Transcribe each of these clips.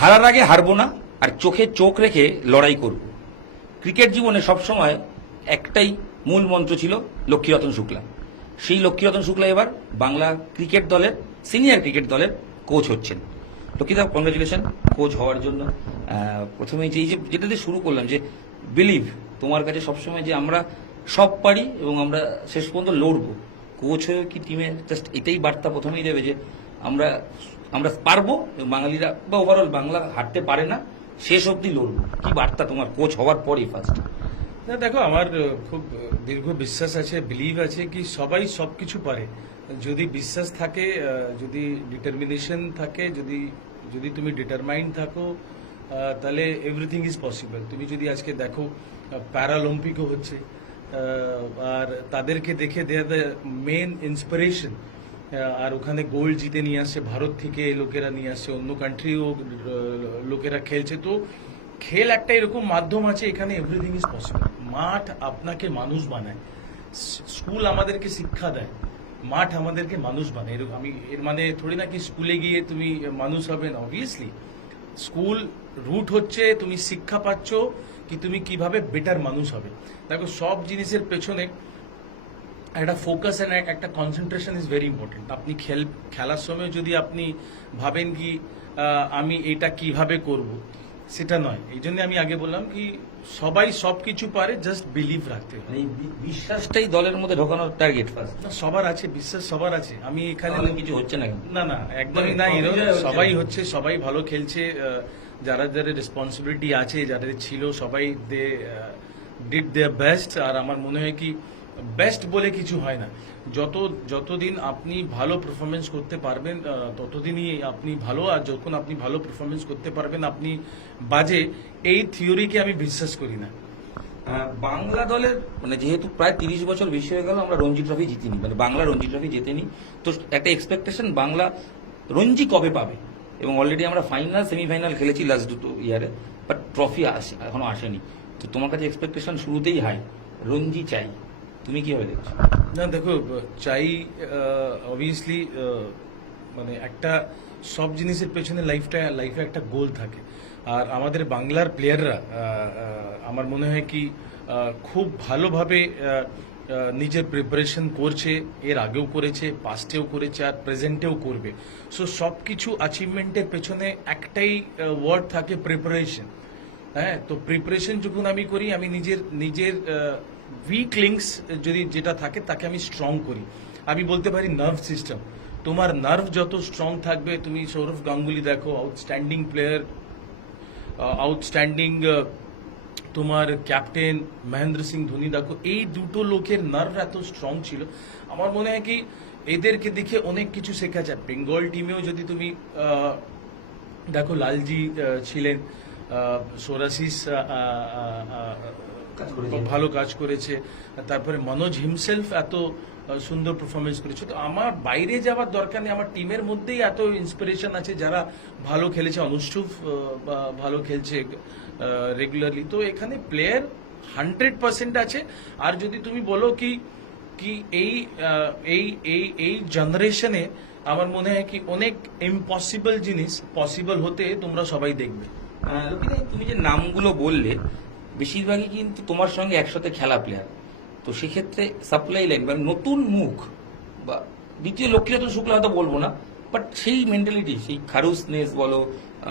হারার আগে হারবো না, আর চোখে চোখ রেখে লড়াই করব। ক্রিকেট জীবনে সবসময় একটাই মূল মন্ত্র ছিল, লক্ষ্মীরতন শুক্লা। সেই লক্ষ্মীরতন শুক্লা এবার বাংলা ক্রিকেট দলের, সিনিয়র ক্রিকেট দলের কোচ হচ্ছেন। লক্ষ্মীদা, কংগ্রেচুলেশন কোচ হওয়ার জন্য। প্রথমেই যেটা দিয়ে শুরু করলাম, যে বিলিভ তোমার কাছে সবসময় যে আমরা সব পারি এবং আমরা শেষ পর্যন্ত লড়বো। কোচ হয়ে কি টিমে জাস্ট এটাই বার্তা প্রথমেই দেবে যে আমরা আমরা পারবো, বাঙালিরা বা ওভারঅল বাংলা হারতে পারে না, শেষ অবধি লড়বো। কি বার্তা তোমার কোচ হওয়ার পরই ফার্স্ট? না দেখো, আমার খুব দীর্ঘ বিশ্বাস আছে, বিলিভ আছে কি সবাই সবকিছু পারে যদি বিশ্বাস থাকে, যদি ডিটারমিনেশন থাকে, যদি তুমি ডিটারমাইন্ড থাকো, তাহলে এভরিথিং ইজ পসিবল। তুমি যদি আজকে দেখো প্যারালিম্পিকও হচ্ছে, আর তাদেরকে দেখে দে আর দ্য মেন ইন্সপিরেশন। আর ওখানে গোল্ড জিতে নিয়ে আসছে, ভারত থেকে লোকেরা নিয়ে আসছে, অন্য কান্ট্রিও লোকেরা খেলছে। তো খেল একটা এরকম মাধ্যম আছে, এখানে এভরিথিং ইজ পসিবল। মাঠ আপনাকে মানুষ বানায়, স্কুল আমাদেরকে শিক্ষা দেয়, মাঠ আমাদেরকে মানুষ বানায়। এরকম আমি এর মানে থোড়ি না কি স্কুলে গিয়ে তুমি মানুষ হবে না। অবভিয়াসলি স্কুল রুট হচ্ছে তুমি শিক্ষা পাচ্ছ কি তুমি কিভাবে বেটার মানুষ হবে। দেখো, সব জিনিসের পেছনে একটা ফোকাস এন্ড একটা কনসেন্ট্রেশন ইজ ভেরি ইম্পর্টেন্ট। আপনি খেলার সময় যদি আপনি ভাবেন কি আমি এটা কিভাবে করব, সেটা নয়। এই জন্য আমি আগে বললাম কি সবাই সবকিছু পারে, জাস্ট বিলিভ রাখতে হবে। এই বিশ্বাসটাই দলের মধ্যে ঢোকানোর টার্গেট ফার্স্ট। সবার আছে বিশ্বাস, সবার আছে। আমি এখানে কিছু হচ্ছে না কিন্তু। না না, একদমই না। সবাই হচ্ছে, সবাই ভালো খেলছে। যারা যারা রেসপন্সিবিলিটি আছে, যাদের ছিল, সবাই দে ডিড দেয়ার বেস্ট। আর আমার মনে হয় কি বেস্ট বলে কিছু হয় না। যতদিন আপনি ভালো পারফরমেন্স করতে পারবেন ততদিনই আপনি ভালো। আর যখন আপনি ভালো পারফরমেন্স করতে পারবেন আপনি বাজে, এই থিওরিকে আমি বিশ্বাস করি না। বাংলা দলের মানে যেহেতু প্রায় 30 বছর বেশি হয়ে গেল আমরা রঞ্জি ট্রফি জিতিনি, মানে বাংলা রঞ্জি ট্রফি জেতেনি। তো একটা এক্সপেকটেশন বাংলা রঞ্জি কবে পাবে, এবং অলরেডি আমরা ফাইনাল সেমিফাইনাল খেলেছি লাস্ট দুটো ইয়ারে, বাট ট্রফি এখনো আসেনি। তো তোমার কাছে এক্সপেকটেশন শুরুতেই হাই, রঞ্জি চাই। তুমি কিভাবে দেখছো? না দেখো, চাই অবভিয়াসলি, মানে একটা সব জিনিসের পেছনে লাইফে একটা গোল থাকে। আর আমাদের বাংলার প্লেয়াররা আমার মনে হয় কি খুব ভালোভাবে নিজের প্রিপারেশন করছে, এর আগেও করেছে, পাস্টেও করেছে, আর প্রেজেন্টেও করবে। সো সব কিছু অ্যাচিভমেন্টের পেছনে একটাই ওয়ার্ড থাকে, প্রিপারেশন। হ্যাঁ, তো প্রিপারেশন যখন আমি করি, আমি নিজের উইক লিঙ্কস যদি যেটা থাকে তাকে আমি স্ট্রং করি। আমি বলতে পারি নার্ভ সিস্টেম। তোমার নার্ভ যত স্ট্রং থাকবে, তুমি সৌরভ গাঙ্গুলি দেখো, আউটস্ট্যান্ডিং প্লেয়ার, আউটস্ট্যান্ডিং তোমার ক্যাপ্টেন মহেন্দ্র সিং ধোনি দেখো, এই দুটো লোকের নার্ভ এত স্ট্রং ছিল। আমার মনে হয় কি এদেরকে দেখে অনেক কিছু শেখা যায়। বেঙ্গল টিমেও যদি তুমি দেখো, লালজি ছিলেন, সোরাসিস ভালো কাজ করেছে, তারপরে মনোজ হিমসেলফ এত সুন্দর পারফরমেন্স করেছে। তো আমার বাইরে যাওয়ার দরকার নেই, আমার টিমের মধ্যেই এত ইন্সপিরেশন আছে যারা ভালো খেলেছে। অনুষ্ঠুভ ভালো খেলছে রেগুলারলি। তো এখানে প্লেয়ার 100% আছে। আর যদি তুমি বলো কি এই এই এই এই জেনারেশনে আমার মনে হয় কি অনেক ইম্পসিবল জিনিস পসিবল হতে তোমরা সবাই দেখবে। তুমি যে নামগুলো বললে বেশিরভাগই কিন্তু তোমার সঙ্গে একসাথে খেলা প্লেয়ার। তো সেক্ষেত্রে সাপ্লাই লাইন বা নতুন মুখ বা দ্বিতীয় লক্ষ্মীরতন শুক্লা হয়তো বলবো না, বাট সেই মেন্টালিটি, সেই খারুসনেস বলো,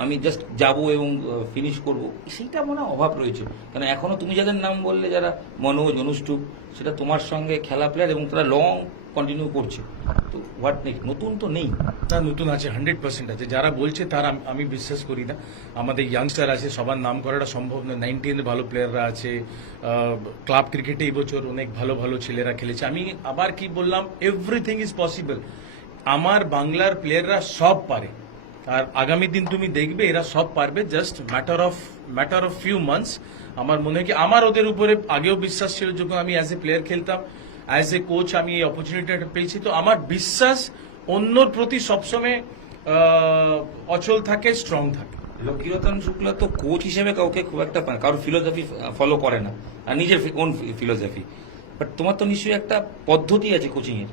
আমি জাস্ট যাবো এবং ফিনিশ করব, সেইটা মনে হয় অভাব রয়েছে। কারণ এখনো তুমি যাদের নাম বললে, যারা মনোজ, অনুষ্ঠুপ, সেটা তোমার সঙ্গে খেলা প্লেয়ার এবং তারা লং কন্টিনিউ করছে। তো হোয়াট নেক্সট? নতুন তো নেই। না, নতুন আছে, 100% আছে। যারা বলছে তারা আমি বিশ্বাস করি না। আমাদের ইয়াংস্টার আছে, সবার নাম করাটা সম্ভব নয়। 19 ভালো প্লেয়াররা আছে, ক্লাব ক্রিকেটে এই বছর অনেক ভালো ভালো ছেলেরা খেলেছে। আমি আবার কি বললাম, এভরিথিং ইজ পসিবল। আমার বাংলার প্লেয়াররা সব পারে, আর আগামী দিন তুমি দেখবে এরা সব পারবে। Just matter of few months. আমার মনে হয় কি আমার ওদের উপরে আগেও বিশ্বাস ছিল, যখন আমি অ্যাজ এ প্লেয়ার খেলতাম, অ্যাজ এ কোচ আমি এই অপরচুনিটিটা পেয়েছি। তো আমার বিশ্বাস অন্যর প্রতি সবসময় অচল থাকে, স্ট্রং থাকে। লক্ষ্মীরতন শুক্লা তো কোচ হিসেবে কাউকে খুব একটা কারোর ফিলোসফি ফলো করে না, আর নিজের কোন ফিলোসফি। বাট তোমার তো নিশ্চয়ই একটা পদ্ধতি আছে কোচিং এর।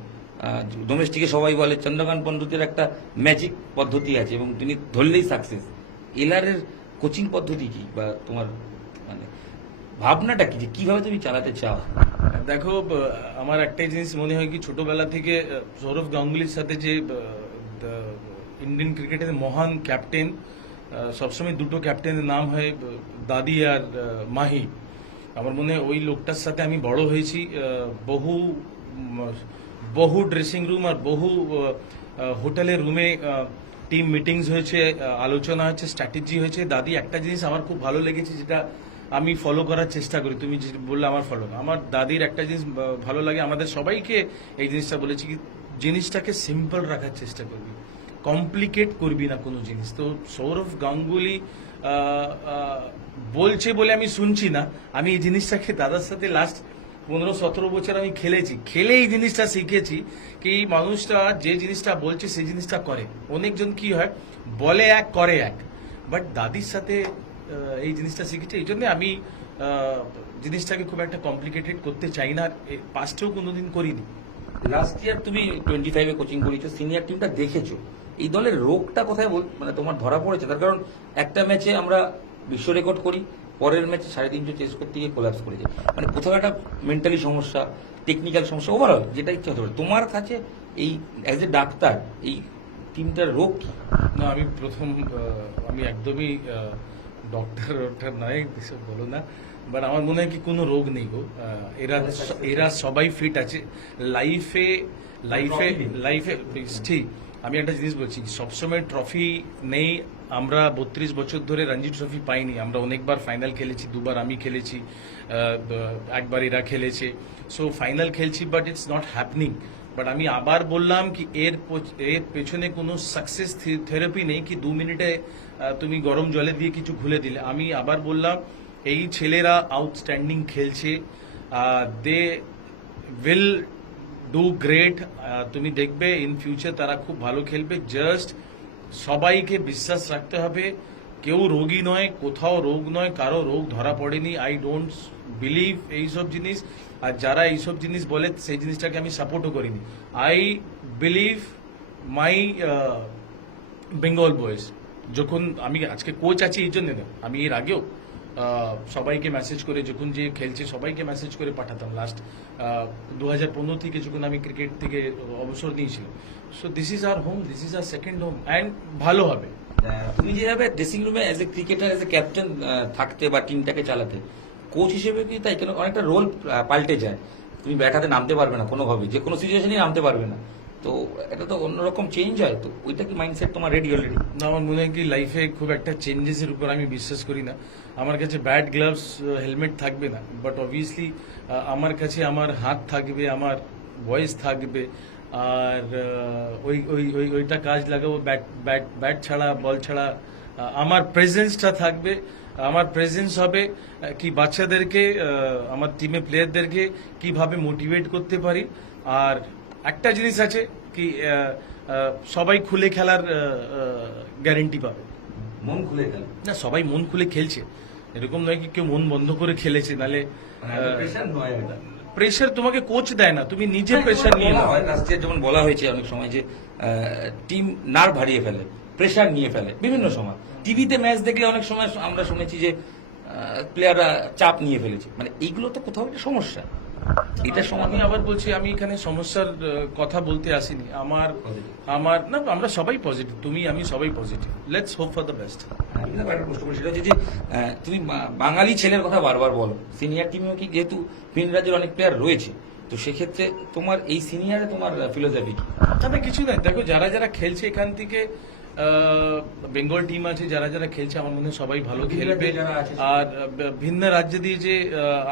ডোমেস্টিকে সবাই বলে চন্দ্রকান্ত পদ্ধতির একটা ম্যাজিক পদ্ধতি আছে এবং তিনি ধরলেই সাকসেস। এলআর এর কোচিং পদ্ধতি কি, বা তোমার মানে ভাবনাটা কি, যে কিভাবে তুমি চালাতে চাও? দেখো, আমার একটাই জিনিস মনে হয় কি, ছোটবেলা থেকে সৌরভ গাঙ্গুলির সাথে যে ইন্ডিয়ান ক্রিকেটের মহান ক্যাপ্টেন, সবসময় দুটো ক্যাপ্টেনের নাম হয় দাদি আর মাহি। আমার মনে হয় ওই লোকটার সাথে আমি বড় হয়েছি। বহু বহু ড্রেসিং রুম আর বহু হোটেলের রুমে টিম মিটিংস হয়েছে, আলোচনা হয়েছে, স্ট্র্যাটেজি হয়েছে। দাদি একটা জিনিস আমার খুব ভালো লেগেছে, যেটা আমি ফলো করার চেষ্টা করি। তুমি যে বললে আমার ফলো না, আমার দাদির একটা জিনিস ভালো লাগে, আমাদের সবাইকে এই জিনিসটা বলেছি কি, জিনিসটাকে সিম্পল রাখার চেষ্টা করবি, কমপ্লিকেট করবি না কোনো জিনিস। তো সৌরভ গাঙ্গুলি বলছে বলে আমি শুনছি না, আমি এই জিনিসটাকে দাদার সাথে লাস্ট 15-17 বছর আমি খেলেছি, খেলে এই জিনিসটা শিখেছি কি মানুষটা যে জিনিসটা বলছে সেই জিনিসটা করে। অনেকজন কি হয়, বলে এক করে এক, বাট দাদির সাথে এই জিনিসটা শিখেছি। এই জন্য আমি জিনিসটাকে খুব একটা কমপ্লিকেটেড করতে চাই না, পাস্টেও কোনোদিন করিনি। লাস্ট ইয়ার তুমি 25-এ কোচিং করেছো, সিনিয়র টিমটা দেখেছো, এই দলের রোগটা কোথায় মানে তোমার ধরা পড়েছে? তার কারণ একটা ম্যাচে আমরা বিশ্ব রেকর্ড করি, পরের ম্যাচে 350 চেস করতে গিয়ে কোলাপস করে যায়। মানে কোথাও একটা মেন্টালি সমস্যা, টেকনিক্যাল সমস্যা, ওভারঅল যেটা ইচ্ছা হতে পারে। তোমার কাছে এই অ্যাজ এ ডাক্তার এই টিমটার রোগ কি? না, আমি আমি একদমই ডক্টর নয়, এসব বলো না, বাট আমার মনে হয় কি কোনো রোগ নেই গো। এরা সবাই ফিট আছে লাইফে লাইফে লাইফে ঠিক। আমি একটা জিনিস বলছি, সবসময় ট্রফি নেই। আমরা 32 বছর ধরে রঞ্জি ট্রফি পাইনি, আমরা অনেকবার ফাইনাল খেলেছি, 2বার আমি খেলেছি, একবার এরা খেলেছে। সো ফাইনাল খেলছি, but it's not happening. But আমি আবার বললাম কি এর পেছনে কোনো সাকসেস থেরাপি নেই কি 2 মিনিটে তুমি গরম জলে দিয়ে কিছু ঘুলে দিলে। আমি আবার বললাম এই ছেলেরা আউটস্ট্যান্ডিং খেলছে, দে উইল ডু গ্রেট। তুমি দেখবে ইন ফিউচার তারা খুব ভালো খেলবে। জাস্ট সবাইকে বিশ্বাস রাখতে হবে, কেউ রোগী নয়, কোথাও রোগ নয়, কারো রোগ ধরা পড়েনি। আই ডোন্ট বিলিভ এইসব জিনিস, আর যারা এইসব জিনিস বলে সেই জিনিসটাকে আমি সাপোর্টও করিনি। I believe my Bengal boys. যখন আমি আজকে কোচ আছি এই জন্য না, আমি এর আগেও সবাইকে মেসেজ করে, যখন যে খেলছে সবাইকে মেসেজ করে পাঠাতাম। লাস্ট 2015 থেকে যখন আমি ক্রিকেট থেকে অবসর নিয়েছিলাম। So this is our home, this is our second home, and ভালো হবে। তুমি যেভাবে ড্রেসিং রুমে as a cricketer, as a captain থাকতে বা টিমটাকে চালাতে, কোচ হিসেবে কি তাই? কেন অনেকটা রোল পাল্টে যায়, তুমি ব্যাটাতে নামতে পারবে না কোনোভাবে, যে কোনো সিচুয়েশনেই নামতে পারবে না, তো এটা তো অন্যরকম চেঞ্জ হয়। তো ওইটা কি মাইন্ডসেট তোমার রেডি অলরেডি? না, আমার মনে হয় কি লাইফে খুব একটা চেঞ্জেসের উপর আমি বিশ্বাস করি না। আমার কাছে ব্যাট গ্লাভস হেলমেট থাকবে না, বাট অবভিয়াসলি আমার কাছে আমার হাত থাকবে, আমার ভয়েস থাকবে, আর ওইটা কাজ লাগাবো। ব্যাট ছাড়া, বল ছাড়া আমার প্রেজেন্সটা থাকবে। আমার প্রেজেন্স হবে কি বাচ্চাদেরকে, আমার টিমে প্লেয়ারদেরকে কিভাবে মোটিভেট করতে পারি। আর একটা জিনিস আছে কি, সবাই খুলে খেলার গ্যারেন্টি পাবে। মন খুলে গেল না, সবাই মন খুলে খেলছে, এরকম নয় কি কেউ মন বন্ধ করে খেলেছে। নালে প্রেশার নয়, প্রেশার তোমাকে কোচ দেয় না, তুমি নিজে প্রেশার নিয়ে নাও। লাস্ট ইয়ার যেমন বলা হয়েছে অনেক সময় যে টিম নার্ভ হারিয়ে ফেলে, প্রেশার নিয়ে ফেলে বিভিন্ন সময়। টিভিতে ম্যাচ দেখলে অনেক সময় আমরা শুনেছি যে প্লেয়াররা চাপ নিয়ে ফেলেছে। মানে এইগুলো তো কোথাও একটা সমস্যা। এটা আমি সমাধান আবার বলছি, আমি এখানে সমস্যার কথা বলতে আসিনি। আমার না, আমরা সবাই পজিটিভ, তুমি আমি সবাই positive. Let's hope for the best. একটা প্রশ্ন করি, সেটা হচ্ছে যে তুমি বাঙালি ছেলের কথা বারবার বলো, সিনিয়র টিমেও কি, যেহেতু ভিন রাজ্যের অনেক প্লেয়ার রয়েছে, তো সেক্ষেত্রে তোমার এই সিনিয়রে তোমার ফিলোসফি কি? তবে কিছু নাই, দেখো যারা যারা খেলছে এখান থেকে, বেঙ্গল টিম আছে, যারা যারা খেলছে আমার মনে হয় সবাই ভালো খেলবে। আর ভিন্ন রাজ্য দিয়ে যে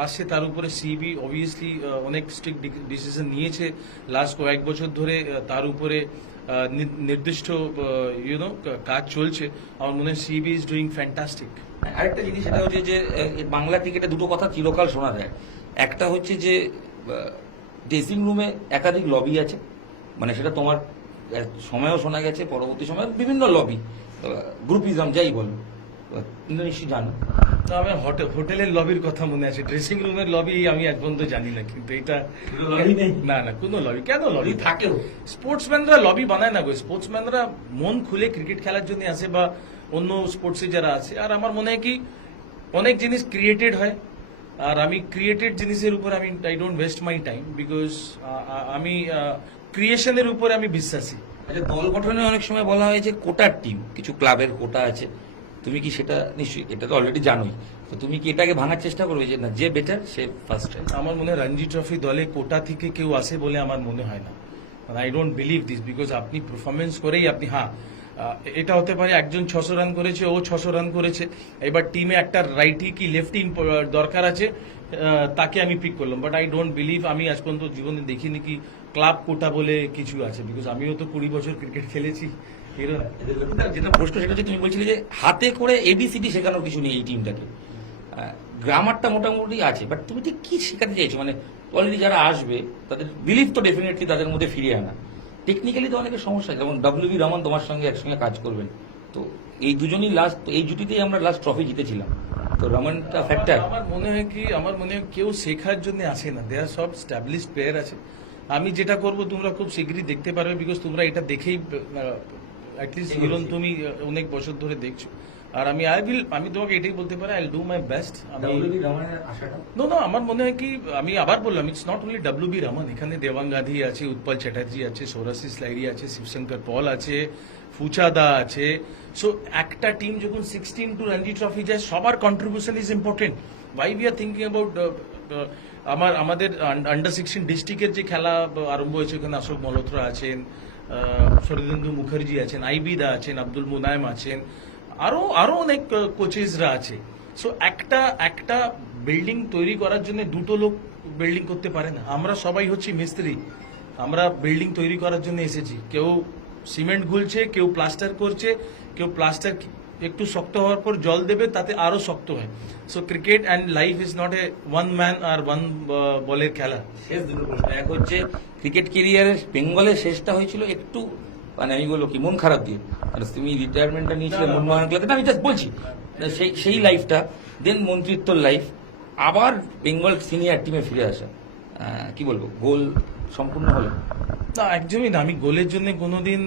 আসছে তার উপরে সিবি অবভিয়াসলি অনেক স্ট্রিক্ট ডিসিশন নিয়েছে লাস্ট কয়েক বছর ধরে, তার উপরে নির্দিষ্ট কাজ চলছে। আমার মনে হয় সিবি ইজ ডুইং ফ্যান্টাস্টিক। আরেকটা জিনিস, সেটা হচ্ছে যে বাংলা ক্রিকেটে দুটো কথা চিরকাল শোনা যায়। একটা হচ্ছে যে ড্রেসিং রুমে একাধিক লবি আছে, মানে সেটা তোমার সময়ও শোনা গেছে, পরবর্তী সময় বিভিন্ন লবি, গ্রুপিজম যাই বলো, নিশ্চয়ই জানো। তো আমার হোটেলের লবির কথা মনে আছে, ড্রেসিং রুমের লবি আমি এক পর্যন্ত জানি না, কিন্তু এটা না না, কোনো লবি কেন? লবি থাকেও, স্পোর্টসম্যানরা লবি বানায় না গো। স্পোর্টসম্যানরা মন খুলে ক্রিকেট খেলার জন্য আসে, বা অন্য স্পোর্টসে যারা আছে। আর আমার মনে হয় কি অনেক জিনিস ক্রিয়েটেড হয়, আর আমি ক্রিয়েটেড জিনিসের উপর আমি I don't waste my time, because আমি ক্রিয়েশনের উপরে আমি বিশ্বাসী। আচ্ছা, দল গঠনে অনেক সময় বলা হয় যে কোটার টিম, কিছু ক্লাবের কোটা আছে, তুমি কি সেটা নিশ্চয়ই এটা তো অলরেডি জানোই, তো তুমি কি এটাকে ভাঙার চেষ্টা করবে যে না, যে বেটার সে ফার্স্ট টাইম? আমার মনে হয় রঞ্জি ট্রফি দলে কোটা থেকে কেউ আসে বলে আমার মনে হয় না। I don't believe this, because আপনি পারফরমেন্স করেই আপনি, হ্যাঁ এটা হতে পারে একজন 600 রান করেছে, ও 600 রান করেছে, এবার টিমে একটা রাইটি কি লেফটি দরকার আছে, তাকে আমি পিক করলাম। বাট আই ডোন্ট বিলিভ, আমি আজ পর্যন্ত জীবনে দেখিনি কি ক্লাব কোটা বলে কিছু আছে, বিকজ আমিও তো 20 বছর ক্রিকেট খেলেছি। যেটা প্রশ্ন সেটা হচ্ছে, তুমি বলছিলে যে হাতে করে এবিসিডি শেখানোর কিছু নেই এই টিমটাকে, গ্রামারটা মোটামুটি আছে, বাট তুমি ঠিক কি শেখাতে চাইছো? মানে অলরেডি যারা আসবে তাদের বিলিভ তো ডেফিনেটলি তাদের মধ্যে ফিরিয়ে আনা, টেকনিক্যালি তো অনেকের সমস্যা, যেমন ডব্লিউ রহমান তোমার সঙ্গে একসঙ্গে কাজ করবেন, তো এই দুজনই লাস্ট, এই জুটিতেই আমরা লাস্ট ট্রফি জিতেছিলাম, তো রহমানটা ফ্যাক্টর। আমার মনে হয় কেউ শেখার জন্য আসে না, দেয়ার সব স্ট্যাবলিশড প্লেয়ার আছে। আমি যেটা করব তোমরা খুব শীঘ্রই দেখতে পারবে, বিকজ তোমরা এটা দেখেই অ্যাটলিস্ট বলুন তুমি অনেক বছর ধরে দেখছো। আর আমি তোমাকে এটাই বলতে পারি, I do my best. No, আমার মনে হয় কি, আমি আবার বললাম, it's not only W Rahman, এখানে দেবাং গান্ধী আছে, উৎপল চ্যাটার্জি আছে, সৌরাশিস লাইরি আছে, শিবশঙ্কর পল আছে, ফুচাদা আছে। সো একটা টিম যখন 16 টু রঞ্জি ট্রফি যায়, সবার contribution is important. Why we are thinking about আমাদের আন্ডার 16 ডিস্ট্রিক্টের যে খেলা আরম্ভ হয়েছে, ওখানে অশোক মলহোত্রা আছেন, শরদিন্দু মুখার্জি আছেন, আইবিদা আছেন, আব্দুল মুনায়েম আছেন, আরো অনেক কোচেসরা আছে। সো একটা বিল্ডিং তৈরি করার জন্য দুটো লোক বিল্ডিং করতে পারে না। আমরা সবাই হচ্ছে মিস্ত্রি, আমরা বিল্ডিং তৈরি করার জন্য এসেছি। কেউ সিমেন্ট গুলছে, কেউ প্লাস্টার করছে, কেউ প্লাস্টার একটু শক্ত হওয়ার পর জল দেবে, তাতে আরো শক্ত হয়। So cricket and life is not a one man আর ওয়ান বলের খেলা। শেষ দুটো প্রশ্ন, এক হচ্ছে ক্রিকেট কেরিয়ারের বেঙ্গলের শেষটা হয়েছিল একটু, মানে আমি বলবো কি মন খারাপ দিয়ে, মানে তুমি রিটায়ারমেন্টটা নিয়েছিলে মনমোহন ক্লাবে, আমি জাস্ট বলছি সেই লাইফটা, দেন মন্ত্রিত্বর লাইফ, আবার বেঙ্গল সিনিয়র টিমে ফিরে আসা, কি বলবো, গোল সম্পূর্ণ হলো? না, একদমই না। আমি গোলের জন্য কোনোদিন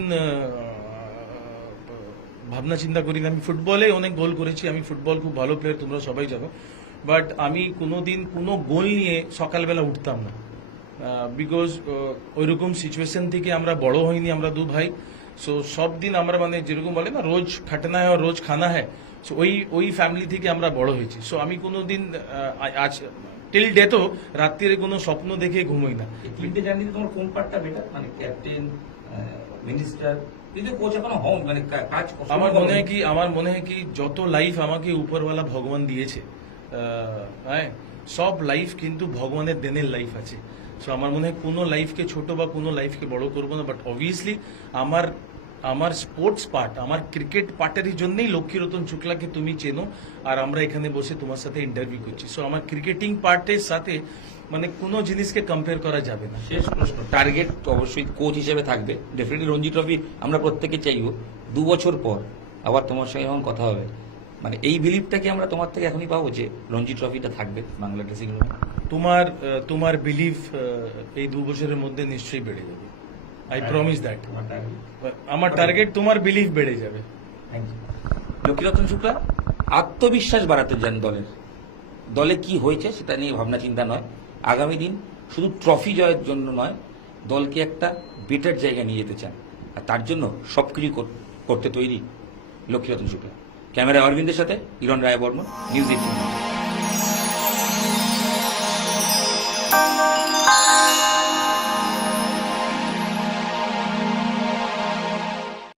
ভাবনা চিন্তা করি না। আমি ফুটবলে অনেক গোল করেছি, আমি ফুটবল খুব ভালো প্লেয়ার, তোমরা সবাই জানো। বাট আমি কোনোদিন কোনো গোল নিয়ে সকালবেলা উঠতাম না, বিকজ ওইরকম সিচুয়েশন থেকে আমরা বড় হইনি, আমরা দু ভাই। সো সব দিন আমরা, মানে যেরকম বলে না, রোজ খাটনা হয় আর রোজ খানা হয়, সো ওই ফ্যামিলি থেকে আমরা বড় হয়েছি। সো আমি কোনোদিন আজ টিল ডেথও রাত্রিরে কোনো স্বপ্ন দেখে ঘুমোই না। তিনটে জার্নিতে তোমার কোন পার্টটা বেটার, মানে ক্যাপ্টেন, মিনিস্টার, কিন্তু কোচ এখনো হও, মানে কাজ? আমার মনে হয় কি যত লাইফ আমাকে উপরওয়ালা ভগবান দিয়েছে, হ্যাঁ, সব লাইফ কিন্তু ভগবানের দেনের লাইফ আছে। সো আমার মনে হয় কোনো লাইফকে ছোট বা কোনো লাইফকে বড় করবো না। বাট অবভিয়াসলি আমার স্পোর্টস পার্ট, আমার ক্রিকেট পার্টের জন্যই লক্ষ্মীরতন শুক্লাকে তুমি চেনো, আর আমরা এখানে বসে তোমার সাথে ইন্টারভিউ করছি। সো আমার ক্রিকেটিং পার্টের সাথে মানে কোনো জিনিসকে কম্পেয়ার করা যাবে না। শেষ প্রশ্ন, টার্গেট অবশ্যই কোচ হিসেবে থাকবে, ডেফিনেটলি রঞ্জি ট্রফি আমরা প্রত্যেকে চাইব, 2 বছর পর আবার তোমার সঙ্গে যখন কথা হবে, মানে এই বিলিভটা কি আমরা তোমার থেকে এখনই পাবো যে রঞ্জি ট্রফিটা থাকবে বাংলা ড্রেসিং রুমে? তোমার বিলিভ এই 2 বছরের মধ্যে নিশ্চয়ই বেড়ে যাবে। I promise that. আমার টার্গেট তোমার বিলিভ বেড়ে যাবে। লক্ষ্মীরতন শুক্লা আত্মবিশ্বাস বাড়াতে যান দলে কি হয়েছে সেটা নিয়ে ভাবনা চিন্তা নয়, আগামী দিন শুধু ট্রফি জয়ের জন্য নয়, দলকে একটা বেটার জায়গায় নিয়ে যেতে চান, আর তার জন্য সবকিছু করতে তৈরি লক্ষ্মীরতন শুক্লা। ক্যামেরা অরবিন্দের সাথে ইরন রায় বর্মন, নিউজ 18।